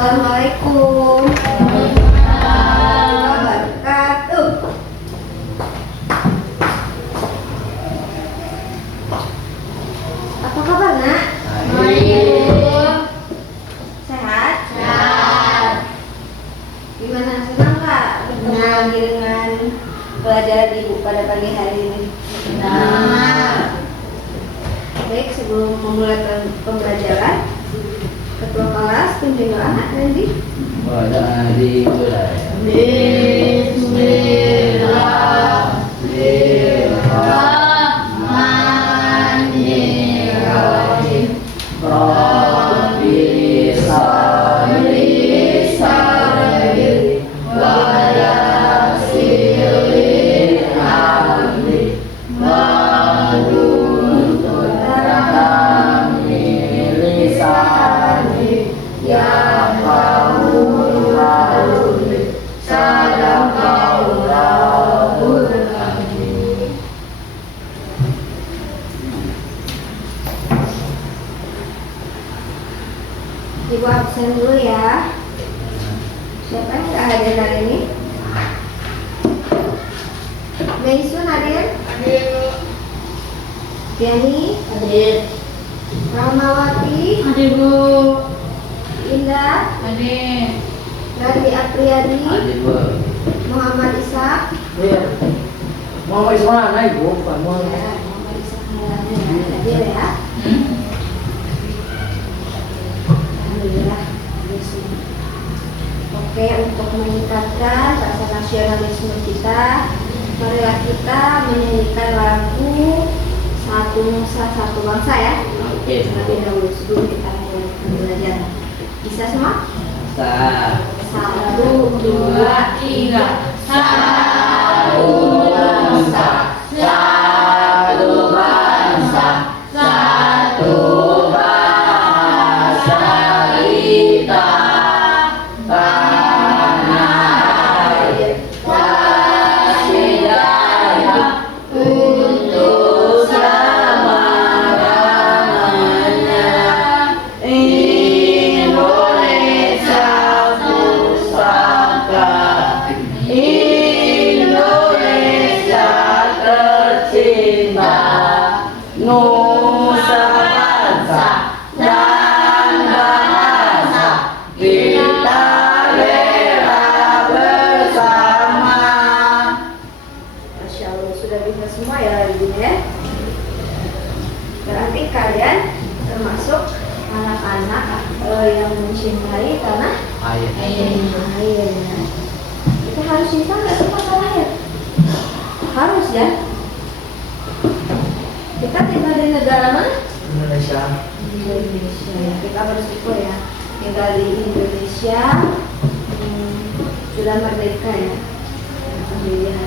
Assalamualaikum warahmatullahi wabarakatuh. Apa kabar, Nak? Baik. Sehat? Sehat. Gimana, senang nggak bertemu lagi dengan pelajaran Ibu pada pagi hari ini? Benar. Baik, sebelum memulai pembelajaran, Ketua kelas pimpin doa anak nanti. Pada di wilayah Bismillahirrahmanirrahim. Rabbi sabri sabri wa yassirli amri wahlul 'uqdatam min lisani yafqahu qawli. Sadaqallahul azim. Ibu absen dulu ya. Siapa yang nggak hadir hari ini? Meisun hadir? Hadir. Diani? Hadir. Rahmawati? Hadir, Bu. Indah? Hadir. Radi Apriyadi? Adik Bu. Muhammad Ishak? Iya. Mau Isma naik Bu, bukan mau. Ya, Muhammad Ishak hadir ya. Alhamdulillah. Oke, untuk meningkatkan rasa nasionalisme kita, marilah kita menyanyikan lagu Satu Nusa Satu Bangsa ya. Oke. Terlebih dahulu sebelum kita mulai belajar. Bisa semua? Sa. 1, 2, 3. Satu bangsa, satu bangsa, satu bahasa kita. Tanah air kasih daya untuk selama-lamanya. Indonesia pusaka, Indonesia tercinta, nusa bangsa dan bahasa kita bela bersama. Masya Allah, sudah bisa semua ya hari ini ya. Berarti kalian termasuk anak-anak yang mencintai tanah Ayat. air. Kita harus cinta nggak sama tanah air? Harus ya. Kita tinggal di negara mana? Indonesia. Indonesia ya. Kita bersyukur ya tinggal di Indonesia, sudah merdeka ya. Alhamdulillah.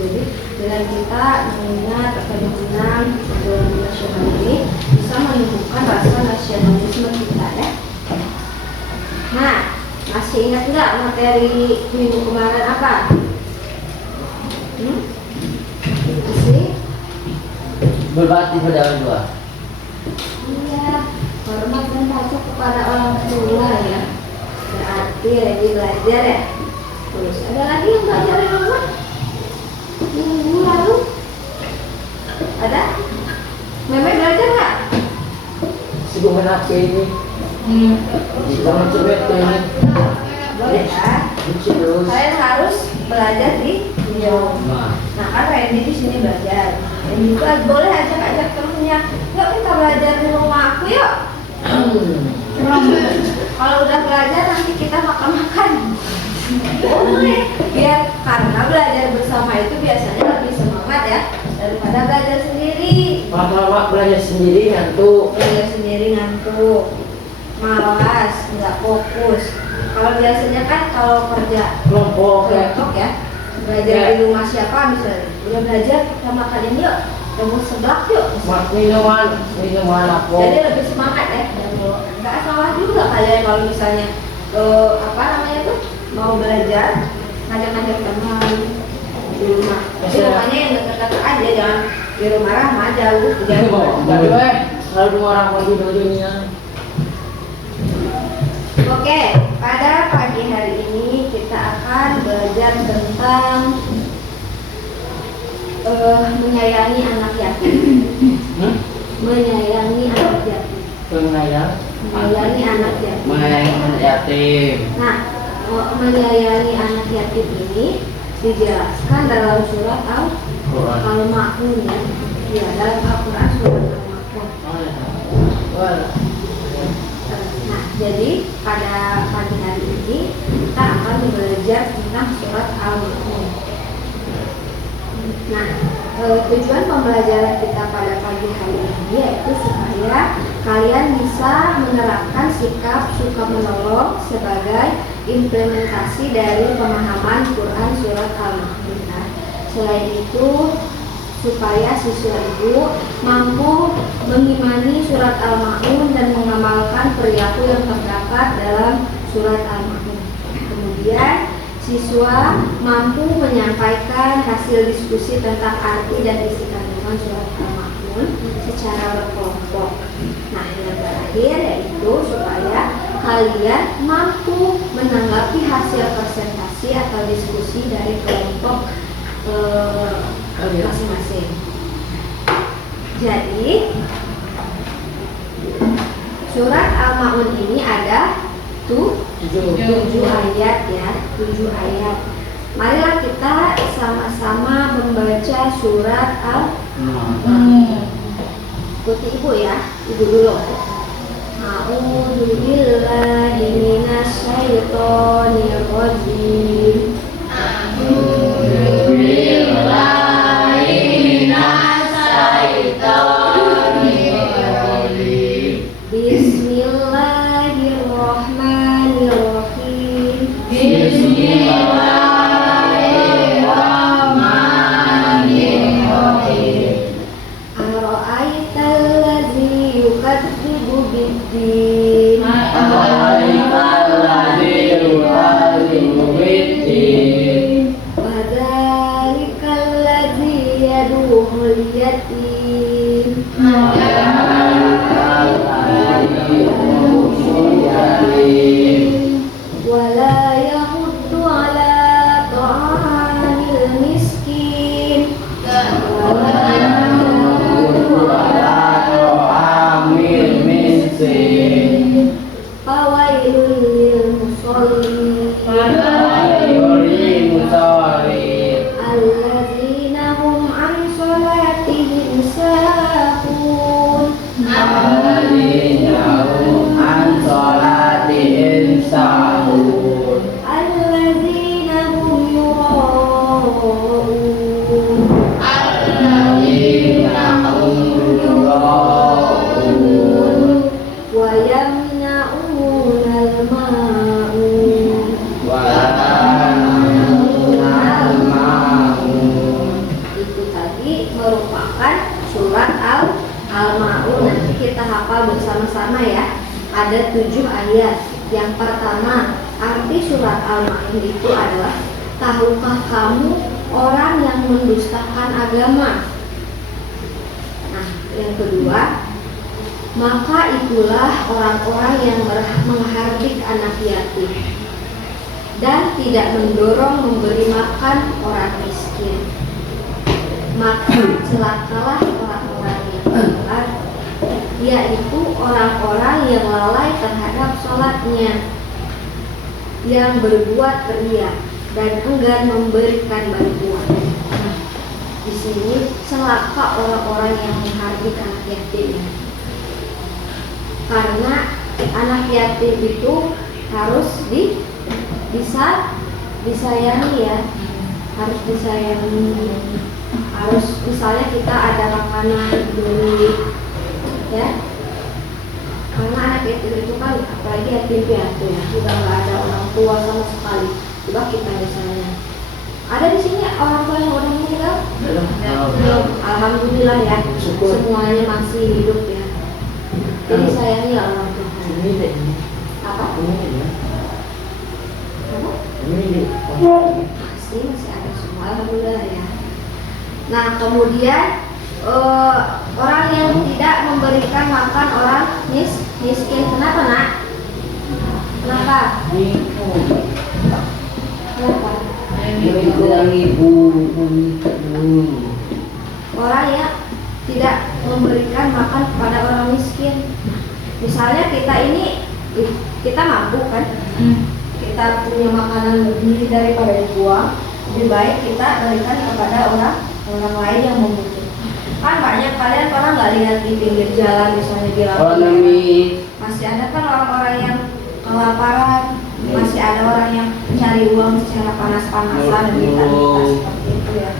Jadi dengan kita mengingat kepentingan ideologi nasional ini bisa menumbuhkan rasa nasionalisme kita ya. Nah, masih ingat nggak materi minggu kemarin apa? Masih? Berbakti pada orang tua. Iya, hormat dan patuh kepada orang tua ya. Berarti lagi belajar ya. Terus ada lagi yang belajar di rumah? Minggu lalu ada? Meme belajar nggak? Sibuk main HP ini. Jangan cebet ini. Boleh ya. Lucu terus. Kalian harus belajar di rumah. Nah kan Randy di sini belajar. Dan juga boleh ajak-ajak temennya. Yuk kita belajar di rumah aku yuk. Kalau udah belajar nanti kita makan-makan. Boleh. Biar karena belajar bersama itu biasanya lebih semangat ya daripada belajar sendiri. Lama-lama belajar sendiri ngantuk. Belajar sendiri ngantuk, malas, nggak fokus. Kalau biasanya kan kalau kerja Kelompok ya. kelompok ya, belajar di rumah siapa misalnya, udah belajar kita makan ini yuk, kamu seblak yuk. Minuman apa? Jadi lebih semangat ya. Dan nggak salah juga kalian kalau misalnya apa namanya tuh mau belajar ngajak-ngajak teman di rumah. Tapi rumahnya yang dekat-dekat aja, jangan di rumah Rahma jauh. Jadi kalau dua orang pergi dua-duanya. Oke, pada pagi hari ini kita akan belajar tentang menyayangi anak yatim. Menyayangi anak yatim. Menyayangi anak yatim. Menyayangi anak yatim. Nah, menyayangi anak yatim ini dijelaskan dalam surat Al-Ma'un ya. Ya, dalam Al-Quran surat Al-Ma'un. Nah, jadi pada pagi hari ini kita akan belajar tentang surat Al-Ma'un. Nah, tujuan pembelajaran kita pada pagi hari ini yaitu supaya kalian bisa menerapkan sikap suka menolong sebagai implementasi dari pemahaman Quran surat Al-Ma'un. Selain itu, supaya siswa ibu mampu mengimani surat Al-Ma'un dan mengamalkan perilaku yang terdapat dalam surat Al-Ma'un. Kemudian siswa mampu menyampaikan hasil diskusi tentang arti dan isi kandungan surat Al-Ma'un secara berkelompok. Nah, yang terakhir yaitu supaya kalian mampu menanggapi hasil presentasi atau diskusi dari kelompok masing-masing. Jadi surat Al-Ma'un ini ada 7 ayat ya, 7 ayat. Marilah kita sama-sama membaca surat Al-Ma'un. Ikuti ibu ya, ibu dulu. A'udzu billahi minasy syaithanir rajim. Bismillahirrahmanirrahim. Ara'aital ladzi yukadzibu bid-din. Fadzalikal ladzi yad'ul yatim. Wala yahuddu ala ta'amil miskin. Fawailul lil musallin. Alladzina hum an sholatihim sahun. Alladzina hum yura'un. Wa yamna'unal ma'un. Itu tadi merupakan surat Al-Ma'un. Nanti kita hafal bersama-sama ya. Ada 7 ayat. Yang pertama, arti surat Al-Ma'un itu adalah, tahukah kamu orang yang mendustakan agama? Nah, yang kedua, maka itulah orang-orang yang menghardik anak yatim dan tidak mendorong memberi makan orang miskin. Maka celakalah orang-orang yang benar, yaitu orang-orang yang lalai terhadap sholatnya, yang berbuat riya dan enggan memberikan bantuan. Nah, di sini celaka orang-orang yang menghardik anak yatim. Karena anak yatim itu harus disayangi ya, harus disayangi. Harus misalnya kita ada makanan beli ya, karena anak yatim itu kan apalagi yatim piatu ya, sudah nggak ada orang tua sama sekali. Coba kita misalnya ada di sini orang tua yang udah meninggal? Belum. Alhamdulillah ya, semuanya masih hidup ya. Jadi sayangilah orang tua. Apa? Masih ada semua, alhamdulillah ya. Nah, kemudian orang yang tidak memberikan makan orang miskin, kenapa nak? Kenapa? Nipu. Kenapa? Nipu yang nipu. Orang yang tidak memberikan makan kepada orang miskin. Misalnya kita mampu kan, kita punya makanan lebih daripada dibuang, lebih baik kita berikan kepada orang lain yang membutuhkan. Kan banyak kalian pernah nggak lihat di pinggir jalan misalnya di Orang lampu nangis. masih ada kan orang-orang yang kelaparan, masih ada orang yang cari uang secara panas-panasan dan minta-minta seperti itu ya.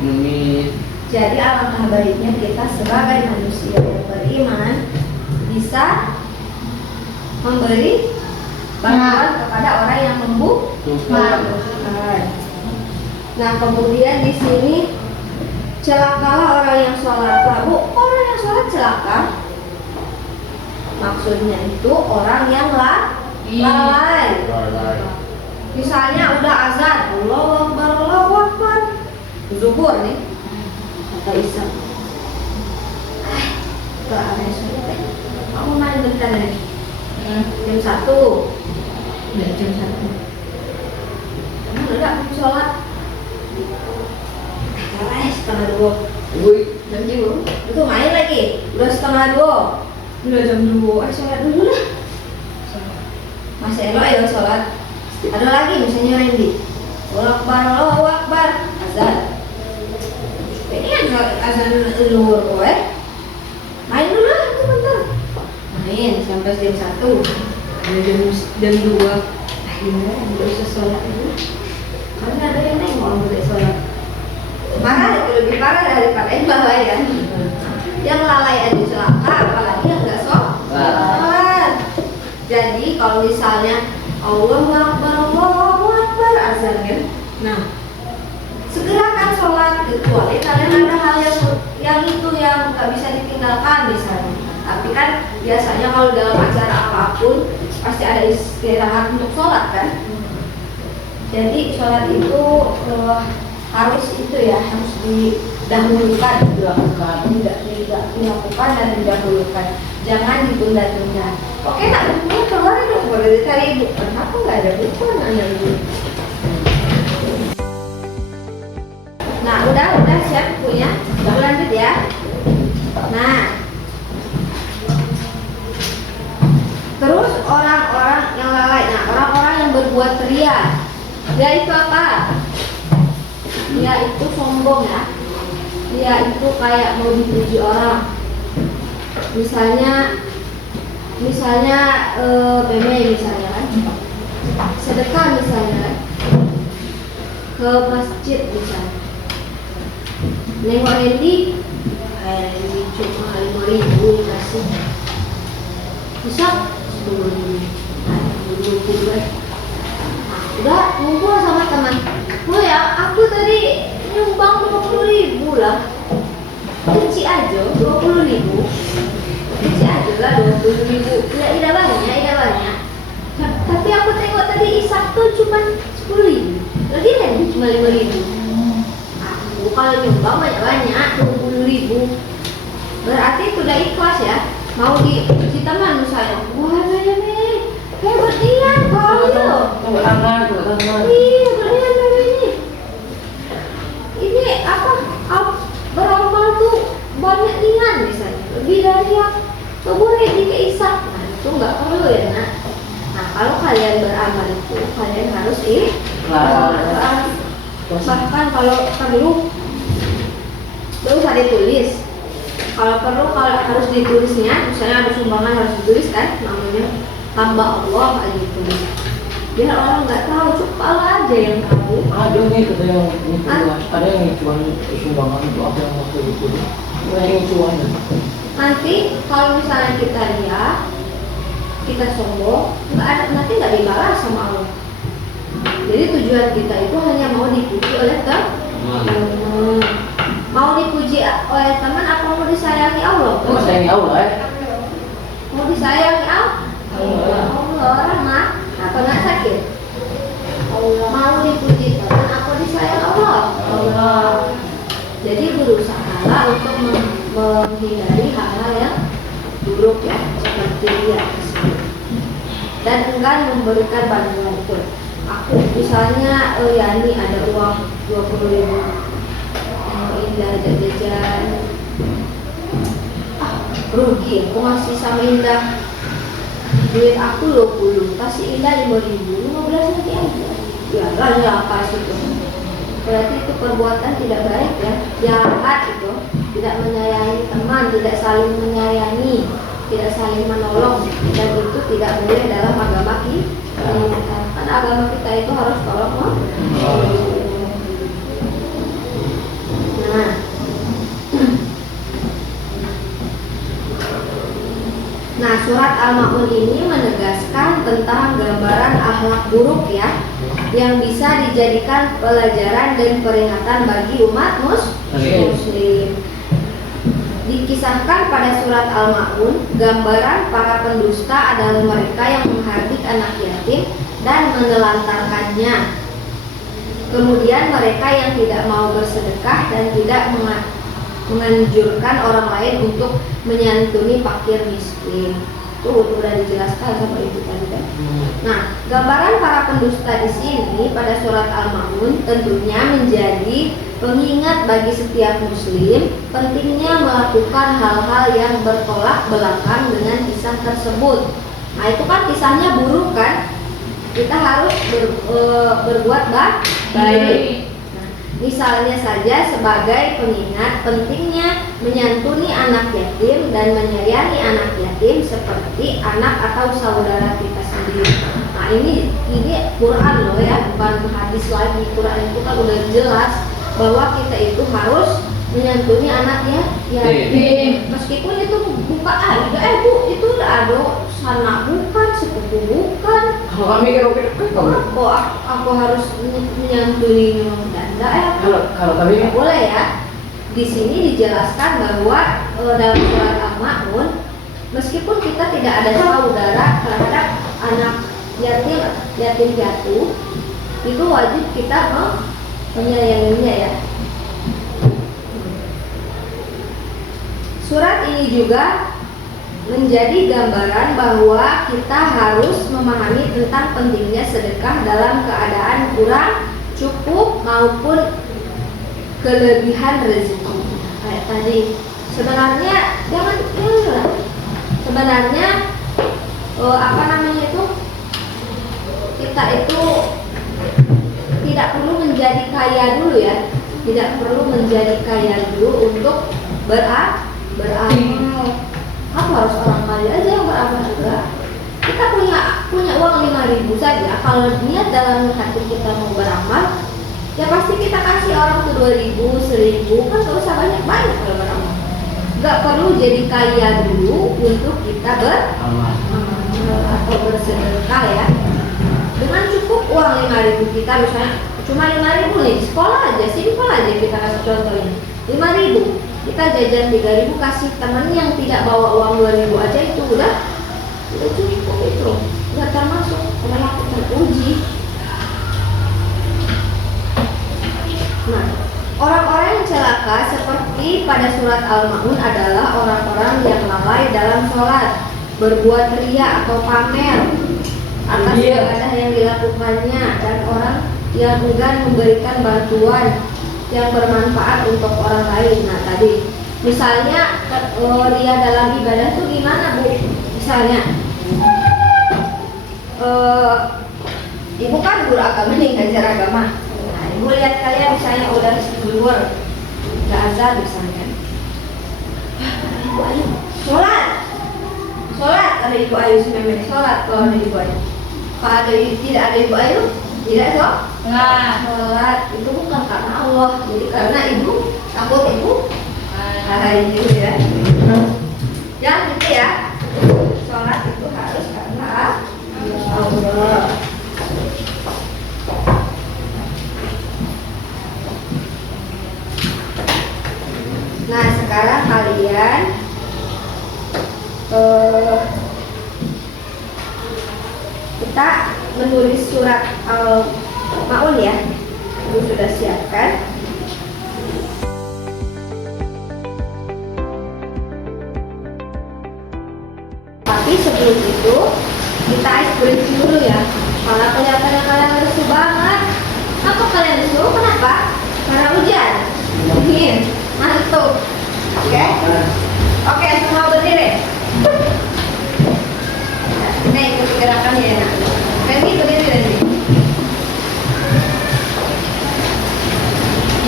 Nangis. Jadi alangkah baiknya kita sebagai manusia yang beriman bisa memberi bantuan kepada orang yang membutuhkan. Nah, kemudian di sini celakalah orang yang sholat. Bu, orang yang sholat celaka. Maksudnya itu orang yang lalai. Misalnya udah azan, Allahu Akbar, Allahu Akbar. Zuhur nih, kata Isa. Gak ada sholat. Kamu main bentar lagi. Jam 1. Udah jam 1. Kamu udah sholat. Setengah 2. Wih. Jam 7. Itu main lagi. Udah setengah 2. Udah jam 2. Sholat dulu lah. Masih elok ya sholat. Ada lagi misalnya Randy. Allahu Akbar, Allahu Akbar. Azan. Ini azan luhur kowe. Main dulu lah sebentar. Main sampai jam 1. Ada jam 2. Akhirnya nggak bisa sholat dulu. Karena ada yang nengok orang udah sholat. Parah, lebih parah daripada yang lalai ya. Yang lalai aja celaka, apalagi yang nggak sholat. Jadi kalau misalnya Allahu Akbar, Allahu Akbar azan kan. Nah, segerakan sholat kecuali kalian ada hal yang itu yang nggak bisa ditinggalkan misalnya. Tapi kan biasanya kalau dalam acara apapun pasti ada istirahat untuk sholat kan. Jadi sholat itu harus didahulukan, tidak dilakukan dan didahulukan, jangan ditunda-tunda. Oke, nak bukunya keluar dong, boleh dicari ibu. Kenapa nggak ada buku nanya ibu? Nah, udah siap bukunya. Kita lanjut ya. Nah, terus orang-orang yang lalai. Nah, orang-orang yang berbuat ria, dia itu apa? Dia itu sombong ya. Dia itu kayak mau dipuji orang. Misalnya Meme misalnya kan, sedekah misalnya kan, ke masjid misalnya. Nengok Randy cuma 5.000 dikasih. Bisa 10.000. Udah ngumpul sama teman. Oh ya, aku tadi nyumbang 20.000 lah. Kecil aja 20.000. Kecil aja lah 20.000. Tidak banyak. Tapi aku tengok tadi Isak tuh cuma 10.000. Lagi kan cuma 5.000. Aku kalau nyumbang banyak 20.000. Berarti itu udah ikhlas ya. Mau dipuji teman misalnya. Wah, nih. Hebat dia kau itu. Tangan. Iya, berlian ini. Ini apa? Beramal tuh banyak niat misalnya. Lebih dari yang boleh dikeisak. Nah, itu nggak perlu ya nak. Nah, kalau kalian beramal itu kalian harus ikhlas. Bahkan kalau perlu usah ditulis. Kalau harus ditulisnya, misalnya ada sumbangan harus ditulis kan, namanya hamba Allah aja gitu. Biar orang nggak tahu, cuma aja yang tahu. Ada nih ada yang cuan sumbangan itu apa yang waktu itu? Ada yang cuan. Nanti kalau misalnya kita sombong, nanti nggak dibalas sama Allah. Jadi tujuan kita itu hanya mau dipuji oleh teman. Mau dipuji oleh teman apa mau disayangi Allah? Mau sayangi Allah Mau disayangi Allah. Orang mah apa nggak sakit? Mau dipuji teman apa disayang Allah? Jadi berusahalah untuk menghindari hal-hal yang buruk ya, seperti dia. dan enggan memberikan bantuan. Betul. Aku misalnya Yani ada uang 20.000, Indah jajan, rugi aku ngasih sama Indah duit aku 20, kasih Indah 5.000, 15 nanti aja. Ya lah apa itu? Berarti itu perbuatan tidak baik ya, jahat itu, tidak menyayangi teman, tidak saling menyayangi, tidak saling menolong, dan itu tidak boleh dalam agama kita. Karena agama kita itu harus tolong menolong. Nah, surat Al-Ma'un ini menegaskan tentang gambaran akhlak buruk ya, yang bisa dijadikan pelajaran dan peringatan bagi umat muslim. Dikisahkan pada surat Al-Ma'un, gambaran para pendusta adalah mereka yang menghardik anak yatim dan menelantarkannya. Kemudian mereka yang tidak mau bersedekah dan tidak menganjurkan orang lain untuk menyantuni fakir miskin. Itu sudah dijelaskan sama ibu tadi kan. Nah, gambaran para pendusta di sini pada surat Al-Ma'un tentunya menjadi pengingat bagi setiap muslim pentingnya melakukan hal-hal yang bertolak belakang dengan kisah tersebut. Nah, itu kan kisahnya buruk kan? Kita harus berbuat baik. Misalnya saja sebagai pengingat pentingnya menyantuni anak yatim dan menyayangi anak yatim seperti anak atau saudara kita sendiri. Nah ini Quran loh ya, bukan hadis lagi. Quran itu kan udah jelas bahwa kita itu harus menyantuni anak yatim. Meskipun itu bukan bu itu ada sanak bukan, sepupu bukan. Kami Aku harus menyantuni kalau kami boleh ya. Di sini dijelaskan bahwa dalam surat Al-Ma'un, meskipun kita tidak ada saudara terhadap anak yatim piatu, itu wajib kita menyayanginya ya. Surat ini juga menjadi gambaran bahwa kita harus memahami tentang pentingnya sedekah dalam keadaan kurang cukup maupun kelebihan rezeki. Kayak tadi, sebenarnya sebenarnya kita itu tidak perlu menjadi kaya dulu ya, tidak perlu menjadi kaya dulu untuk beramal. Aku harus orang kaya aja yang beramal juga. Kita punya uang 5.000 saja. Kalau niat dalam hati kita mau beramal, ya pasti kita kasih orang tuh 2.000, 1.000, kan gak usah banyak-banyak kalau beramal. Gak perlu jadi kaya dulu untuk kita beramal atau bersedekah ya. Dengan cukup uang 5.000 kita, misalnya cuma 5.000 nih, sekolah aja kita kasih contohnya 5.000. Kita jajan 3.000 kasih teman yang tidak bawa uang 2.000 aja, itu udah cukup, itu udah termasuk perilaku terpuji. Nah, orang-orang yang celaka seperti pada surat Al-Ma'un adalah orang-orang yang lalai dalam sholat, berbuat ria atau pamer atas ibadah yang dilakukannya, dan orang yang enggan memberikan bantuan yang bermanfaat untuk orang lain. Nah tadi misalnya ria dalam ibadah itu gimana Bu? Misalnya ibu kan guru agama nih, ngajar agama. Nah ibu lihat kalian misalnya udah keluar nggak azan misalnya, ibu ayo sholat, ada ibu ayu sebenarnya sholat. Kalau ada ibu ayu, kalau tidak ada ibu ayu tidak dong. Sholat itu bukan karena Allah, jadi karena ibu takut ibu itu ya. Jangan gitu ya. Sholat itu harus karena Allah. Nah sekarang kalian kita menulis surat Al-Ma'un ya. Ibu sudah siapkan. Tapi sebelum itu Kita ice breaking dulu ya. Kalau kelihatannya kalian lesu banget, apa kalian lesu? Kenapa? Karena hujan. Dingin, ngantuk. Oke? Oke, semua berdiri. Nah, ikuti gerakannya ya. Randy berdiri Randy.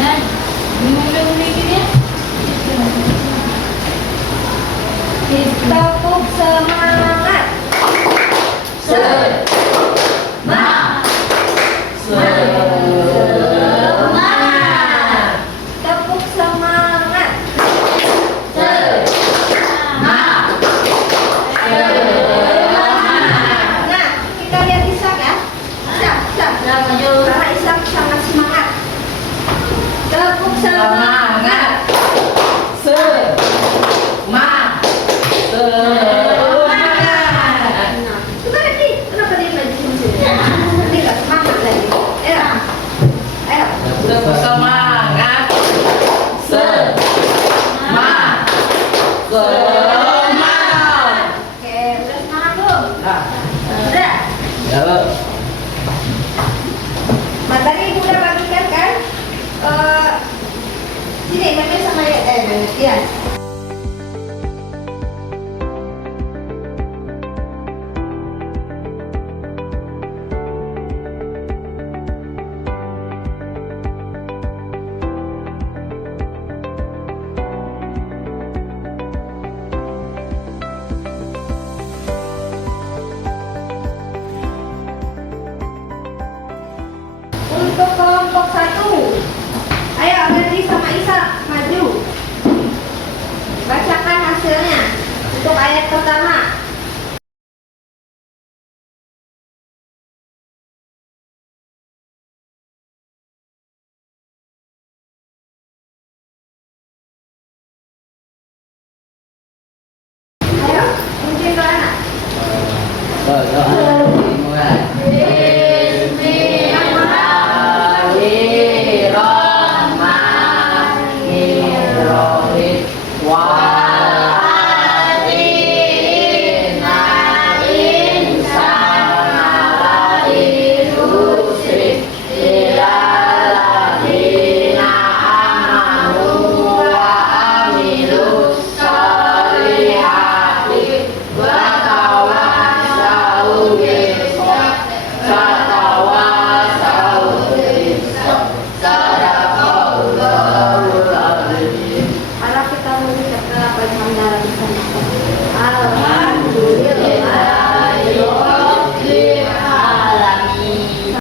Ya, dimulai gini ya. Tepuk semangat. Tepuk semangat. Nah, kita lihat Ishak ya. Ishak. Nah, maju. Karena Ishak sangat semangat. Tepuk semangat. Nah, coba Randy, kenapa dia main di sini? Nanti nggak semangat lagi. Ayo. Semangat. Oke, udah semangat belum? Nah, Udah. ya. Tadi ibu udah bagikan kan? Sini, Mami sama ya. Untuk kelompok 1, ayo Randy sama Ishak maju. Bacakan hasilnya untuk ayat pertama. Ayo, mungkin ke anak.